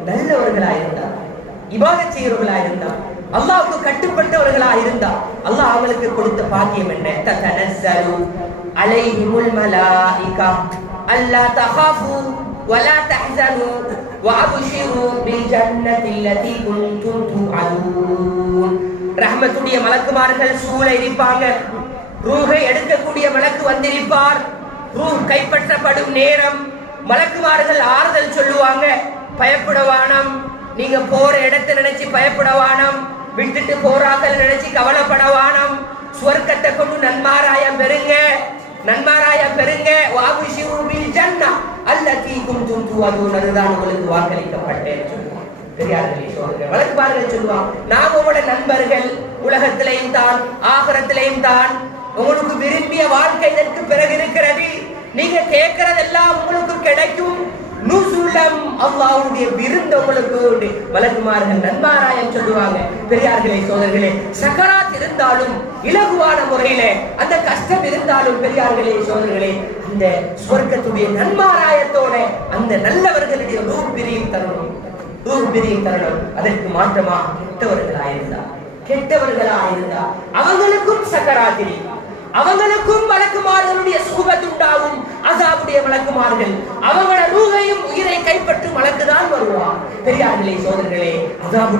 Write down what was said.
நல்லவர்களா இருந்தா இபாதத் செய்யறவர்களா இருந்தா அல்லாஹ்வுக்கு கட்டுப்பட்டவர்களா இருந்தா அல்லாஹ் அவங்களுக்கு கொடுத்த பாக்கியம் என்ன ததனஸ்ஸலு அலைஹிமுல் மலாயிகா அல்லா தகாஃபு ولا تحزنوا وابشروا بالجنة التي كنتم توعدون ரஹ்மத்துடைய மலக்குமார்கள் சூழ இருப்பாங்க ரூஹை எடுக்கக்கூடிய மலக்கு வந்திருப்பார் ரூஹ் கைப்பற்றப்படும் நேரம் மலக்குமார்கள் ஆறுதல் சொல்லுவாங்க பயப்படவானம். நீங்க போற இடத்தை நினைச்சு பயப்படவானம். விட்டுட்டு போறாக்கள் நினைச்சு கவலைப்படவானம். சுவர்க்கத்தை கொண்டு நன்மாராயம் பெறுங்க. நன்மாராயம் பெறுங்க. வாபு பில் ஜன்னா. அல்லதி குன்தும் துவதுன் அதுதான் உங்களுக்கு வாக்களிக்கப்பட்டேன் சொல்லுவான். பெரியார்களே சோதரர்கள் வழக்குமார்கள் சொல்லுவான். நாம் உங்களோட நண்பர்கள் உலகத்திலையும் தான் ஆகரத்திலையும் தான் உங்களுக்கு விரும்பிய வாழ்க்கை இதற்கு பிறகு இருக்கிறது. நீங்க கேட்கறதெல்லாம் உங்களுக்கு கிடைக்கும். நுசுலம் அல்லாவுடைய விருந்து உங்களுக்கு உண்டு. மலக்குமார்கள் நன்மாராயம் சொல்லுவாங்க. பெரியார்களே சோதர்களே சக்கராத் இருந்தாலும் இலகுவான முறையில அந்த கஷ்டம் இருந்தாலும் பெரியார்களே சோதர்களே இந்த சொர்க்கத்துடைய நன்மாராயத்தோட அந்த நல்லவர்களுடைய ரூ பிரியும் தரணும். ரூ பிரியும் தரணும். அதற்கு மாற்றமா? கெட்டவர்களா இருந்தா. கெட்டவர்களா இருந்தா. அவங்களுக்கும் சக்கராத்திரி அவங்களுக்கும் வழக்குமார்களுடைய சுகபத் அசாவுடைய வழக்குமார்கள். அவங்களோட ரூகையும் வளர்ந்துதான் கைப்பற்றும் வருவார் பெரியார்களே சோதர்களே அதான்